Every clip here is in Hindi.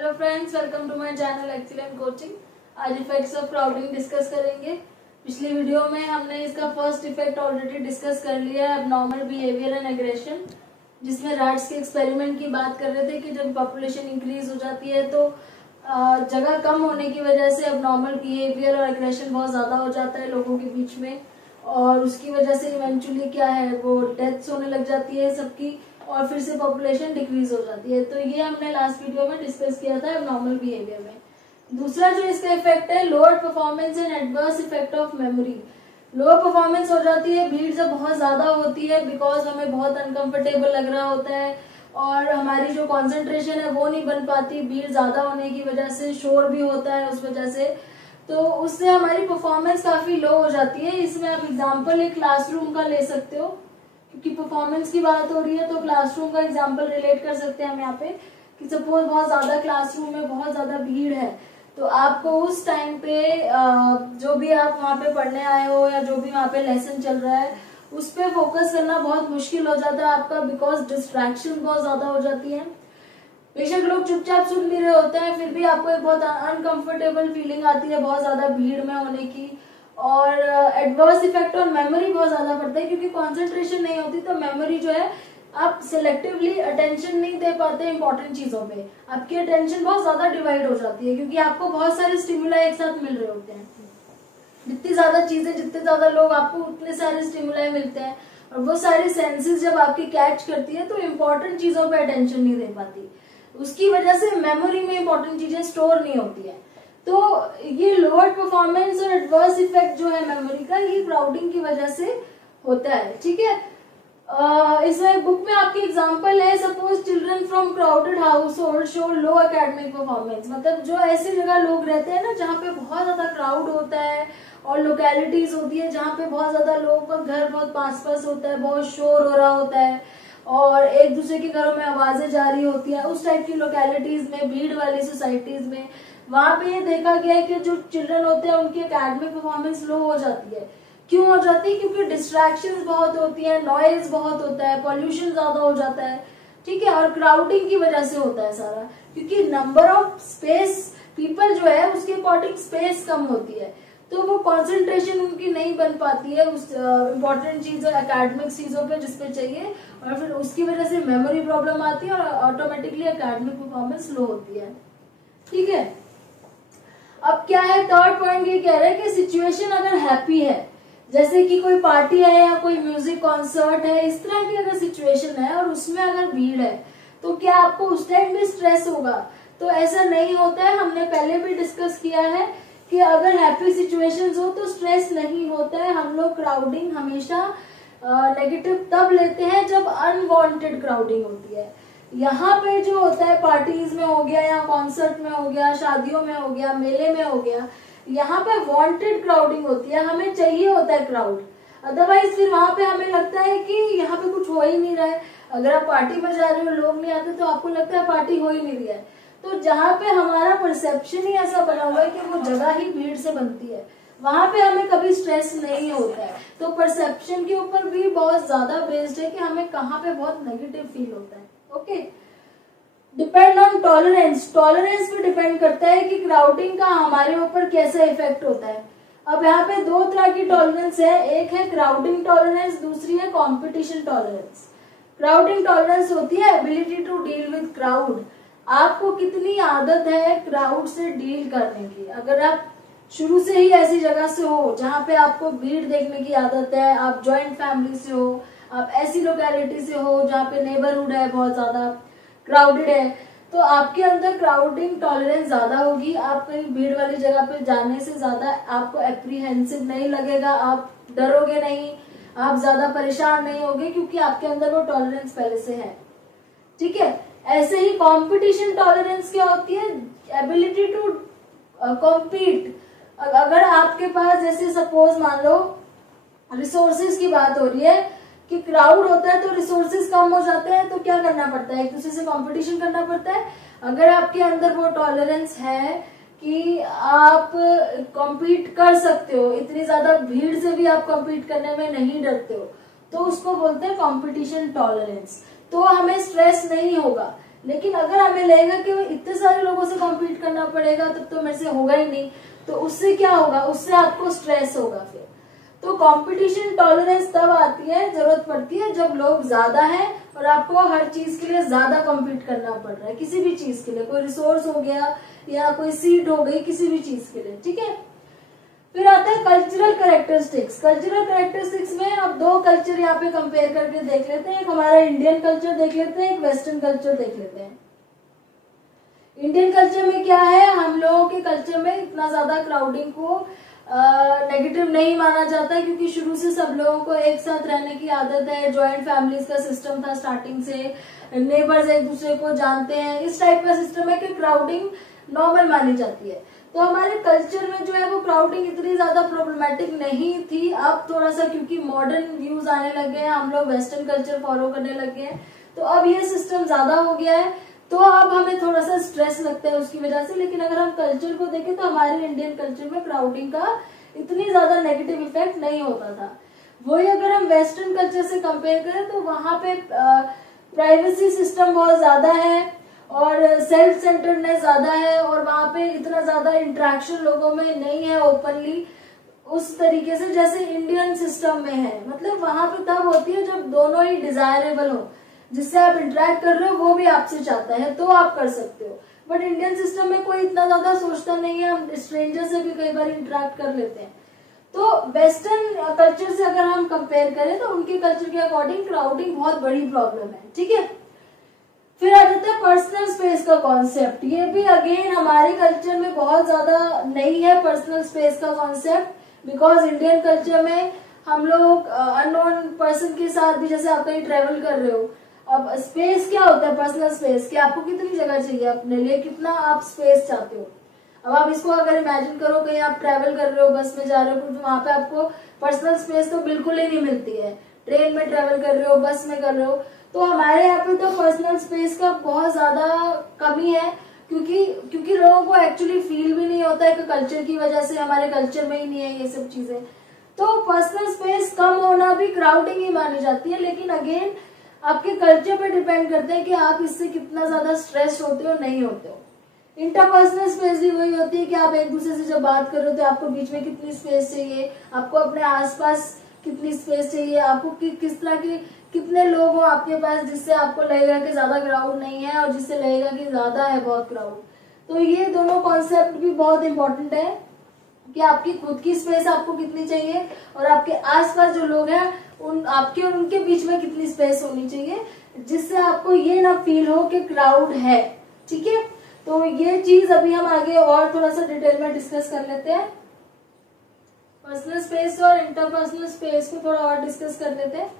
Hello friends, welcome to my channel excellent coaching. आज इफेक्ट्स ऑफ क्राउडिंग डिस्कस करेंगे। पिछली वीडियो में हमने इसका फर्स्ट इफेक्ट ऑलरेडी डिस्कस कर लिया है, एबनॉर्मल बिहेवियर एंड एग्रेशन, जिसमें रैट्स के एक्सपेरिमेंट की बात कर रहे थे कि जब पॉपुलेशन इंक्रीज हो जाती है तो जगह कम होने की वजह से एबनॉर्मल बिहेवियर और एग्रेशन बहुत ज्यादा हो जाता है लोगों के बीच में, और उसकी वजह से इवेंचुअली क्या है वो डेथ्स होने लग जाती है सबकी, और फिर से पॉपुलेशन डिक्रीज हो जाती है। तो ये हमने लास्ट वीडियो में डिस्कस किया था एबनॉर्मल बिहेवियर में। दूसरा जो इसका इफेक्ट है, lower performance and adverse effect of memory. Lower performance हो जाती है, भीड़ जब बहुत ज्यादा होती है, बिकॉज हमें बहुत अनकंफर्टेबल लग रहा होता है और हमारी जो कॉन्सेंट्रेशन है वो नहीं बन पाती भीड़ ज्यादा होने की वजह से, शोर भी होता है उस वजह से, तो उससे हमारी परफॉर्मेंस काफी लो हो जाती है। इसमें आप एग्जाम्पल एक क्लासरूम का ले सकते हो, क्योंकि परफॉर्मेंस की बात हो रही है तो क्लासरूम का एग्जाम्पल रिलेट कर सकते हैं हम यहाँ पे कि सपोज बहुत ज्यादा क्लासरूम में बहुत ज्यादा भीड़ है, तो आपको उस टाइम पे जो भी आप वहाँ पे पढ़ने आए हो या जो भी वहाँ पे लेसन चल रहा है उस पे फोकस करना बहुत मुश्किल हो जाता है आपका, बिकॉज डिस्ट्रैक्शन बहुत ज्यादा हो जाती है। बेशक लोग चुपचाप सुन भी रहे होते हैं, फिर भी आपको एक बहुत अनकंफर्टेबल फीलिंग आती है बहुत ज्यादा भीड़ में होने की, और एडवर्स इफेक्ट ऑन मेमोरी बहुत ज्यादा पड़ता है, क्योंकि कंसंट्रेशन नहीं होती तो मेमोरी जो है आप सिलेक्टिवली अटेंशन नहीं दे पाते इंपॉर्टेंट चीजों पे, आपकी अटेंशन बहुत ज्यादा डिवाइड हो जाती है, क्योंकि आपको बहुत सारे स्टिमुलाई एक साथ मिल रहे होते हैं। जितनी ज्यादा चीजें, जितने ज्यादा लोग, आपको उतने सारे स्टिमुलाई मिलते हैं, और वो सारी सेंसेस जब आपकी कैच करती है तो इम्पोर्टेंट चीजों पे अटेंशन नहीं दे पाती, उसकी वजह से मेमोरी में इंपॉर्टेंट चीजें स्टोर नहीं होती है। तो ये लोअर परफॉर्मेंस और एडवर्स इफेक्ट जो है मेमोरी का, ये क्राउडिंग की वजह से होता है। ठीक है, इसमें बुक में आपकी एग्जांपल है, suppose children from crowded house hold show low academic performance. मतलब जो ऐसी जगह लोग रहते हैं ना जहाँ पे बहुत ज्यादा क्राउड होता है, और लोकेलिटीज होती है जहाँ पे बहुत ज्यादा लोगों का घर बहुत पास पास होता है, बहुत शोर हो रहा होता है और एक दूसरे के घरों में आवाजें जारी होती है, उस टाइप की लोकेलिटीज में, भीड़ वाली सोसाइटीज में, वहां पे ये देखा गया है कि जो चिल्ड्रन होते हैं उनकी एकेडमिक परफॉर्मेंस लो हो जाती है। क्यों हो जाती है? क्योंकि डिस्ट्रैक्शंस बहुत होती है, नॉइज बहुत होता है, पॉल्यूशन ज्यादा हो जाता है। ठीक है, और क्राउडिंग की वजह से होता है सारा, क्योंकि नंबर ऑफ स्पेस पीपल जो है उसके अकॉर्डिंग स्पेस कम होती है, तो वो कंसंट्रेशन उनकी नहीं बन पाती है उस इम्पोर्टेंट चीजों, एकेडमिक चीजों पे जिसपे चाहिए, और फिर उसकी वजह से मेमोरी प्रॉब्लम आती है और ऑटोमेटिकली एकेडमिक परफॉर्मेंस लो होती है। ठीक है, अब क्या है, थर्ड पॉइंट ये कह रहे हैं कि सिचुएशन अगर हैप्पी है, जैसे कि कोई पार्टी है या कोई म्यूजिक कॉन्सर्ट है, इस तरह की अगर सिचुएशन है और उसमें अगर भीड़ है, तो क्या आपको उस टाइम भी स्ट्रेस होगा? तो ऐसा नहीं होता है। हमने पहले भी डिस्कस किया है कि अगर हैप्पी सिचुएशंस हो तो स्ट्रेस नहीं होता है। हम लोग क्राउडिंग हमेशा नेगेटिव तब लेते हैं जब अनवांटेड क्राउडिंग होती है। यहाँ पे जो होता है, पार्टीज में हो गया या कॉन्सर्ट में हो गया, शादियों में हो गया, मेले में हो गया, यहाँ पे वांटेड क्राउडिंग होती है, हमें चाहिए होता है क्राउड, अदरवाइज फिर वहां पे हमें लगता है कि यहाँ पे कुछ हो ही नहीं रहा है। अगर आप पार्टी में जा रहे हो, लोग नहीं आते, तो आपको लगता है पार्टी हो ही नहीं रही है। तो जहाँ पे हमारा परसेप्शन ही ऐसा बना हुआ है कि वो जगह ही भीड़ से बनती है, वहां पे हमें कभी स्ट्रेस नहीं होता है। तो परसेप्शन के ऊपर भी बहुत ज्यादा बेस्ड है कि हमें कहाँ पे बहुत नेगेटिव फील होता है। Okay, depend on tolerance, tolerance पे डिपेंड करता है कि क्राउडिंग का हमारे ऊपर कैसा इफेक्ट होता है। अब यहाँ पे दो तरह की टॉलरेंस है, एक है क्राउडिंग टॉलरेंस, दूसरी है कंपटीशन टॉलरेंस। क्राउडिंग टॉलरेंस होती है ability to deal with crowd, आपको कितनी आदत है क्राउड से डील करने की। अगर आप शुरू से ही ऐसी जगह से हो जहाँ पे आपको भीड़ देखने की आदत है, आप ज्वाइंट फैमिली से हो, आप ऐसी लोकेलिटी से हो जहाँ पे नेबरहुड है बहुत ज्यादा क्राउडेड है, तो आपके अंदर क्राउडिंग टॉलरेंस ज्यादा होगी। आप कहीं भीड़ वाली जगह पे जाने से ज्यादा आपको एप्रीहेंसिव नहीं लगेगा, आप डरोगे नहीं, आप ज्यादा परेशान नहीं होगे, क्योंकि आपके अंदर वो टॉलरेंस पहले से है। ठीक है, ऐसे ही कंपटीशन टॉलरेंस क्या होती है, एबिलिटी टू कॉम्पीट। अगर आपके पास, जैसे सपोज मान लो रिसोर्सेज की बात हो रही है कि क्राउड होता है तो रिसोर्सेज कम हो जाते हैं, तो क्या करना पड़ता है, एक दूसरे से कंपटीशन करना पड़ता है। अगर आपके अंदर वो टॉलरेंस है कि आप कॉम्पीट कर सकते हो, इतनी ज्यादा भीड़ से भी आप कॉम्पीट करने में नहीं डरते हो, तो उसको बोलते हैं कंपटीशन टॉलरेंस। तो हमें स्ट्रेस नहीं होगा। लेकिन अगर हमें लगेगा कि इतने सारे लोगों से कॉम्पीट करना पड़ेगा, तब तो मेरे से होगा ही नहीं। तो उससे क्या होगा, उससे आपको स्ट्रेस होगा। फिर तो कंपटीशन टॉलरेंस तब आती है, जरूरत पड़ती है, जब लोग ज्यादा हैं और आपको हर चीज के लिए ज्यादा कॉम्पीट करना पड़ रहा है, किसी भी चीज के लिए, कोई रिसोर्स हो गया या कोई सीट हो गई, किसी भी चीज के लिए, ठीक है। फिर आता है कल्चरल कैरेक्टरिस्टिक्स। कल्चरल कैरेक्टरिस्टिक्स में अब दो कल्चर यहाँ पे कंपेयर करके देख लेते हैं। एक हमारा इंडियन कल्चर देख लेते हैं, एक वेस्टर्न कल्चर देख लेते हैं। इंडियन कल्चर में क्या है, हम लोगों के कल्चर में इतना ज्यादा क्राउडिंग को नेगेटिव नहीं माना जाता है, क्योंकि शुरू से सब लोगों को एक साथ रहने की आदत है। जॉइंट फैमिलीज का सिस्टम था स्टार्टिंग से, नेबर्स एक दूसरे को जानते हैं, इस टाइप का सिस्टम है कि क्राउडिंग नॉर्मल मानी जाती है। तो हमारे कल्चर में जो है वो क्राउडिंग इतनी ज्यादा प्रॉब्लमेटिक नहीं थी। अब थोड़ा सा क्योंकि मॉडर्न व्यूज आने लग गए हैं, हम लोग वेस्टर्न कल्चर फॉलो करने लग गए हैं, तो अब ये सिस्टम ज्यादा हो गया है, तो अब हमें थोड़ा सा स्ट्रेस लगता है उसकी वजह से। लेकिन अगर हम कल्चर को देखें तो हमारे इंडियन कल्चर में क्राउडिंग का इतनी ज्यादा नेगेटिव इफेक्ट नहीं होता था। वही अगर हम वेस्टर्न कल्चर से कंपेयर करें तो वहां पे प्राइवेसी सिस्टम बहुत ज्यादा है और सेल्फ सेंटर्डनेस ज्यादा है, और वहां पे इतना ज्यादा इंटरेक्शन लोगों में नहीं है ओपनली उस तरीके से जैसे इंडियन सिस्टम में है। मतलब वहां पे तब होती है जब दोनों ही डिजायरेबल हो, जिससे आप इंटरेक्ट कर रहे हो वो भी आपसे चाहता है तो आप कर सकते हो। बट इंडियन सिस्टम में कोई इतना ज्यादा सोचता नहीं है, हम स्ट्रेंजर से भी कई बार इंटरेक्ट कर लेते हैं। तो वेस्टर्न कल्चर से अगर हम कंपेयर करें तो उनके कल्चर के अकॉर्डिंग क्राउडिंग बहुत बड़ी प्रॉब्लम है, ठीक है। फिर आ जाता है पर्सनल स्पेस का कॉन्सेप्ट। ये भी अगेन हमारे कल्चर में बहुत ज्यादा नहीं है पर्सनल स्पेस का कॉन्सेप्ट, बिकॉज इंडियन कल्चर में हम लोग अननोन पर्सन के साथ भी, जैसे आप कहीं ट्रेवल कर रहे हो, अब स्पेस क्या होता है पर्सनल स्पेस, कि आपको कितनी जगह चाहिए अपने लिए, कितना आप स्पेस चाहते हो। अब आप इसको अगर इमेजिन करो, कहीं आप ट्रेवल कर रहे हो, बस में जा रहे हो, तो वहां पे आपको पर्सनल स्पेस तो बिल्कुल ही नहीं मिलती है। ट्रेन में ट्रेवल कर रहे हो, बस में कर रहे हो, तो हमारे यहाँ पे तो पर्सनल स्पेस का बहुत ज्यादा कमी है, क्योंकि लोगों को एक्चुअली फील भी नहीं होता है कि कल्चर की वजह से, हमारे कल्चर में ही नहीं है ये सब चीजें। तो पर्सनल स्पेस कम होना भी क्राउडिंग ही मानी जाती है, लेकिन अगेन आपके कल्चर पे डिपेंड करते हैं कि आप इससे कितना ज्यादा स्ट्रेस होते हो नहीं होते हो। इंटरपर्सनल स्पेस भी वही होती है कि आप एक दूसरे से जब बात कर रहे हो तो आपको बीच में कितनी स्पेस चाहिए, आपको अपने आसपास कितनी स्पेस चाहिए, आपको किस तरह के कितने लोग हो आपके पास, जिससे आपको लगेगा कि ज्यादा क्राउड नहीं है और जिससे लगेगा कि ज्यादा है बहुत क्राउड। तो ये दोनों कॉन्सेप्ट भी बहुत इंपॉर्टेंट है कि आपकी खुद की स्पेस आपको कितनी चाहिए और आपके आसपास जो लोग हैं आपके और उनके बीच में कितनी स्पेस होनी चाहिए, जिससे आपको ये ना फील हो कि क्राउड है, ठीक है। तो ये चीज अभी हम आगे और थोड़ा सा डिटेल में डिस्कस कर लेते हैं। पर्सनल स्पेस और इंटरपर्सनल स्पेस को थोड़ा और डिस्कस कर लेते हैं।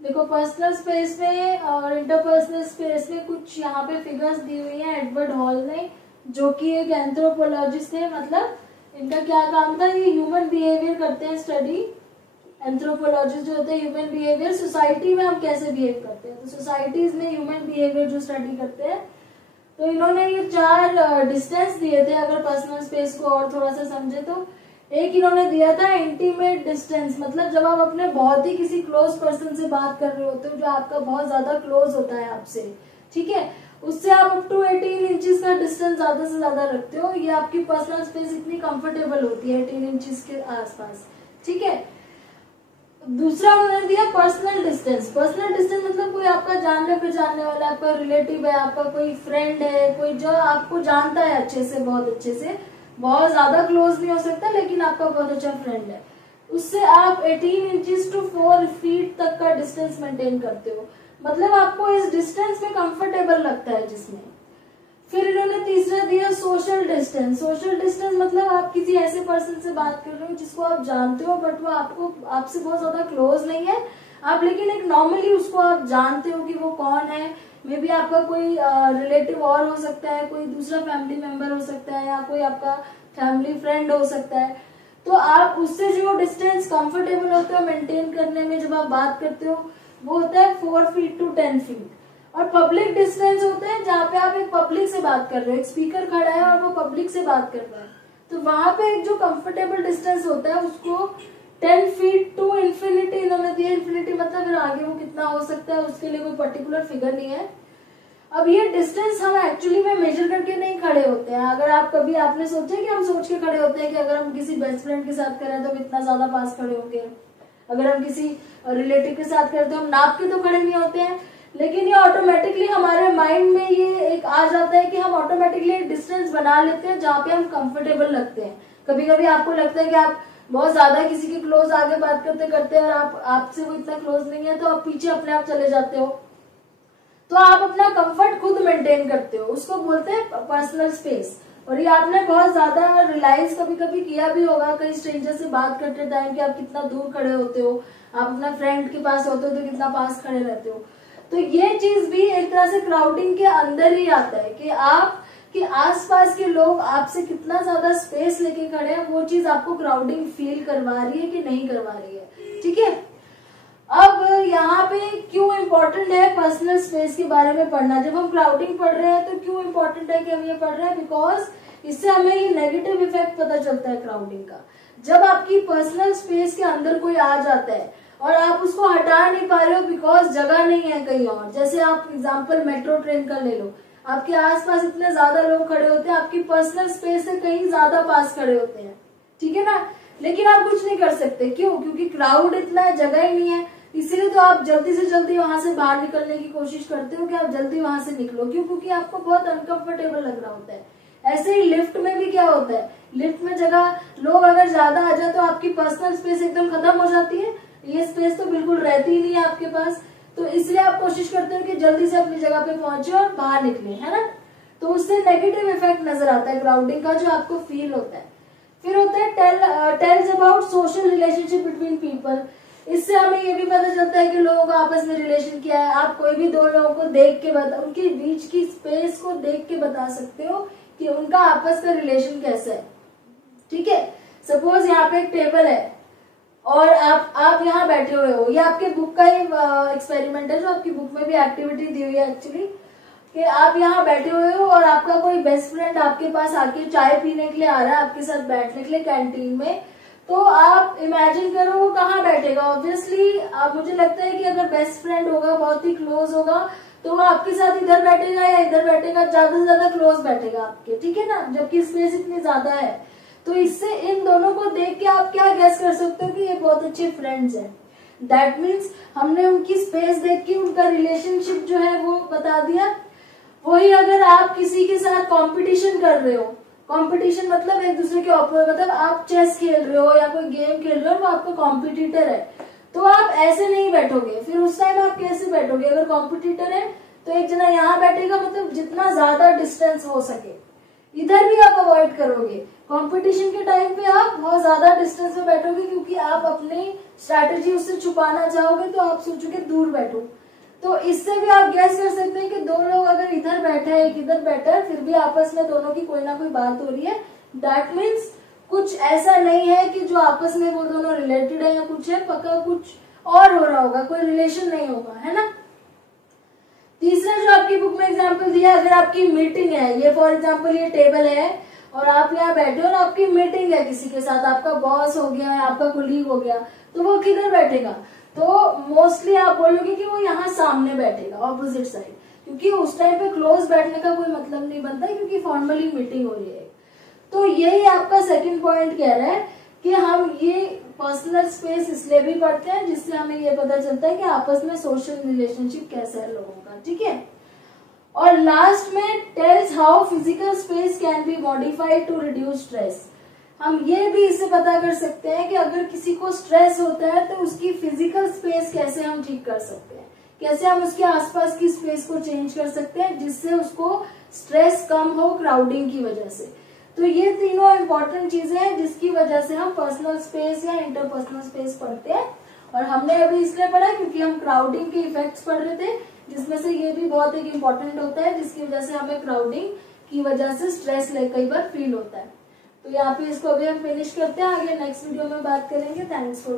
देखो पर्सनल स्पेस में और इंटरपर्सनल स्पेस में कुछ यहाँ पे फिगर्स दी हुई हैं एडवर्ड हॉल ने, जो कि एक एंथ्रोपोलॉजिस्ट है। मतलब इनका क्या काम था, ये ह्यूमन बिहेवियर करते हैं स्टडी। एंथ्रोपोलॉजिस्ट जो होते हैं ह्यूमन बिहेवियर, सोसाइटी में हम कैसे बिहेव करते हैं, तो सोसाइटीज में ह्यूमन बिहेवियर जो स्टडी करते हैं। तो इन्होंने ये 4 डिस्टेंस दिए थे, अगर पर्सनल स्पेस को और थोड़ा सा समझे तो। एक इन्होंने दिया था इंटीमेट डिस्टेंस, मतलब जब आप अपने बहुत ही किसी क्लोज पर्सन से बात कर रहे होते हो, जो आपका बहुत ज्यादा क्लोज होता है आपसे, ठीक है, उससे आप अप टू 18 इंचेस का डिस्टेंस ज्यादा से ज्यादा रखते हो। ये आपकी पर्सनल स्पेस इतनी कंफर्टेबल होती है 18 इंचेस के आसपास, ठीक है। दूसरा उन्होंने दिया पर्सनल डिस्टेंस। पर्सनल डिस्टेंस मतलब कोई आपका जानने पहचानने वाला, आपका रिलेटिव है, आपका कोई फ्रेंड है, कोई जो आपको जानता है अच्छे से, बहुत अच्छे से, बहुत ज्यादा क्लोज नहीं हो सकता लेकिन आपका बहुत अच्छा फ्रेंड है, उससे आप 18 इंचेस टू 4 फीट तक का डिस्टेंस मेंटेन करते हो। मतलब आपको इस डिस्टेंस में कंफर्टेबल लगता है जिसमें। फिर इन्होंने तीसरा दिया सोशल डिस्टेंस। सोशल डिस्टेंस मतलब आप किसी ऐसे पर्सन से बात कर रहे हो जिसको आप जानते हो बट वो आपसे बहुत ज्यादा क्लोज नहीं है, आप लेकिन एक नॉर्मली उसको आप जानते हो कि वो कौन है। मे बी आपका कोई रिलेटिव और हो सकता है, कोई दूसरा फैमिली मेंबर हो सकता है, या कोई आपका फैमिली फ्रेंड हो सकता है। तो आप उससे जो डिस्टेंस कंफर्टेबल होते हो मेंटेन करने में जब आप बात करते हो, वो होता है 4 फीट टू 10 फीट। और पब्लिक डिस्टेंस होते हैं जहाँ पे आप एक पब्लिक से बात कर रहे हो, एक स्पीकर खड़ा है और वो पब्लिक से बात कर रहा है, तो वहां पे एक जो कंफर्टेबल डिस्टेंस होता है उसको 10 फीट टू इन्फिनिटी इन्होंने दिया। इन्फिनिटी मतलब फिर आगे वो कितना हो सकता है उसके लिए कोई पर्टिकुलर फिगर नहीं है। अब ये डिस्टेंस हम एक्चुअली में मेजर करके नहीं खड़े होते हैं। अगर आप कभी आपने सोचा कि हम सोच के खड़े होते हैं कि अगर हम किसी बेस्ट फ्रेंड के साथ करें तो कितना ज्यादा पास खड़े होंगे, अगर हम किसी रिलेटिव के साथ करें तो हम नाप के तो खड़े नहीं होते हैं, लेकिन ये ऑटोमेटिकली हमारे माइंड में ये एक आ जाता है कि हम ऑटोमेटिकली एक डिस्टेंस बना लेते हैं जहाँ पे हम कंफर्टेबल लगते हैं। कभी कभी आपको लगता है कि आप बहुत ज्यादा किसी के क्लोज आगे बात करते करते और आपसे वो इतना क्लोज नहीं है तो आप पीछे अपने आप चले जाते हो, तो आप अपना कंफर्ट खुद मेंटेन करते हो, उसको बोलते हैं पर्सनल स्पेस। और ये आपने बहुत ज्यादा रियलाइज कभी कभी किया भी होगा कई स्ट्रेंजर से बात करते टाइम कि आप कितना दूर खड़े होते हो, आप अपना फ्रेंड के पास होते हो तो कितना पास खड़े रहते हो। तो ये चीज भी एक तरह से क्राउडिंग के अंदर ही आता है कि आप कि आसपास के लोग आपसे कितना ज्यादा स्पेस लेके खड़े हैं, वो चीज आपको क्राउडिंग फील करवा रही है कि नहीं करवा रही है। ठीक है, अब यहाँ पे क्यों इम्पोर्टेंट है पर्सनल स्पेस के बारे में पढ़ना। जब हम क्राउडिंग पढ़ रहे हैं तो क्यों इम्पोर्टेंट है कि हम ये पढ़ रहे हैं, बिकॉज इससे हमें ये नेगेटिव इफेक्ट पता चलता है क्राउडिंग का। जब आपकी पर्सनल स्पेस के अंदर कोई आ जाता है और आप उसको हटा नहीं पा रहे हो बिकॉज जगह नहीं है कहीं और, जैसे आप एग्जाम्पल मेट्रो ट्रेन का ले लो, आपके आसपास इतने ज्यादा लोग खड़े होते हैं, आपकी पर्सनल स्पेस से कहीं ज्यादा पास खड़े होते हैं, ठीक है ना, लेकिन आप कुछ नहीं कर सकते। क्यों? क्योंकि क्राउड इतना है, जगह ही नहीं है, इसीलिए तो आप जल्दी से जल्दी वहां से बाहर निकलने की कोशिश करते हो कि आप जल्दी वहां से निकलो। क्यों? क्योंकि आपको बहुत अनकंफर्टेबल लग रहा होता है। ऐसे ही लिफ्ट में भी क्या होता है, लिफ्ट में जगह लोग अगर ज्यादा आ जाए तो आपकी पर्सनल स्पेस एकदम खत्म हो जाती है, ये स्पेस तो बिल्कुल रहती ही नहीं है आपके पास, तो इसलिए आप कोशिश करते हो कि जल्दी से अपनी जगह पे पहुंचे और बाहर निकले, है ना। तो उससे नेगेटिव इफेक्ट नजर आता है क्राउडिंग का, जो आपको फील होता है। फिर होता है tells about social relationship between people. इससे हमें ये भी पता चलता है कि लोगों का आपस में रिलेशन क्या है। आप कोई भी दो लोगों को देख के उनके बीच की स्पेस को देख के बता सकते हो कि उनका आपस का रिलेशन कैसा है। ठीक है, सपोज यहाँ पे एक टेबल है और आप यहाँ बैठे हुए हो, ये आपके बुक का ही एक्सपेरिमेंट है जो आपकी बुक में भी एक्टिविटी दी हुई है एक्चुअली, कि आप यहाँ बैठे हुए हो और आपका कोई बेस्ट फ्रेंड आपके पास आके चाय पीने के लिए आ रहा है, आपके साथ बैठने के लिए कैंटीन में, तो आप इमेजिन करो वो कहाँ बैठेगा। ऑब्वियसली मुझे लगता है कि अगर बेस्ट फ्रेंड होगा, बहुत ही क्लोज होगा, तो वो आपके साथ इधर बैठेगा या इधर बैठेगा, ज्यादा से ज्यादा क्लोज बैठेगा आपके, ठीक है ना, जबकि स्पेस इतनी ज्यादा है। तो इससे इन दोनों को देख के आप क्या गेस कर सकते हो कि ये बहुत अच्छे फ्रेंड्स हैं। दैट मीन्स हमने उनकी स्पेस देख के उनका रिलेशनशिप जो है वो बता दिया। वही अगर आप किसी के साथ कंपटीशन कर रहे हो, कंपटीशन मतलब एक दूसरे के ऊपर, मतलब आप चेस खेल रहे हो या कोई गेम खेल रहे हो, वो आपका कॉम्पिटिटर है, तो आप ऐसे नहीं बैठोगे। फिर उस टाइम आप कैसे बैठोगे? अगर कॉम्पिटिटर है तो एक जना यहाँ बैठेगा, मतलब जितना ज्यादा डिस्टेंस हो सके इधर भी आप अवॉइड करोगे। कंपटीशन के टाइम पे आप बहुत ज्यादा डिस्टेंस में बैठोगे क्योंकि आप अपनी स्ट्रैटेजी उससे छुपाना चाहोगे, तो आप सोचोगे दूर बैठो। तो इससे भी आप गैस कर सकते हैं कि दो लोग अगर इधर बैठे हैं, एक इधर बैठा है, फिर भी आपस में दोनों की कोई ना कोई बात हो रही है। दैट मीन्स कुछ ऐसा नहीं है कि जो आपस में वो दोनों रिलेटेड है या कुछ है, पक्का कुछ और हो रहा होगा, कोई रिलेशन नहीं होगा, है ना। तीसरा जो आपकी बुक में एग्जाम्पल दिया, अगर आपकी मीटिंग है, ये फॉर एग्जाम्पल ये टेबल है और आप यहाँ बैठे हो और आपकी मीटिंग है किसी के साथ, आपका बॉस हो गया या आपका कोलीग हो गया, तो वो किधर बैठेगा? तो मोस्टली आप बोलोगे कि वो यहाँ सामने बैठेगा, ऑपोजिट साइड, क्योंकि उस टाइम पे क्लोज बैठने का कोई मतलब नहीं बनता क्योंकि फॉर्मली मीटिंग हो रही है। तो यही आपका सेकंड पॉइंट कह रहा है कि हम ये पर्सनल स्पेस इसलिए भी पढ़ते हैं जिससे हमें ये पता चलता है कि आपस में सोशल रिलेशनशिप कैसा है लोगों का, ठीक है। और लास्ट में tells how physical space can be modified to reduce stress. हम ये भी इससे पता कर सकते हैं कि अगर किसी को स्ट्रेस होता है तो उसकी फिजिकल स्पेस कैसे हम ठीक कर सकते हैं, कैसे हम उसके आसपास की स्पेस को चेंज कर सकते हैं जिससे उसको स्ट्रेस कम हो क्राउडिंग की वजह से। तो ये तीनों इंपॉर्टेंट चीजें हैं जिसकी वजह से हम पर्सनल स्पेस या इंटरपर्सनल स्पेस पढ़ते हैं। और हमने अभी इसलिए पढ़ा क्योंकि हम क्राउडिंग के इफेक्ट्स पढ़ रहे थे, जिसमें से ये भी बहुत एक इम्पोर्टेंट होता है जिसकी वजह से हमें क्राउडिंग की वजह से स्ट्रेस कई बार फील होता है। तो यहाँ पे इसको अभी हम फिनिश करते हैं, आगे नेक्स्ट वीडियो में बात करेंगे। Thanks for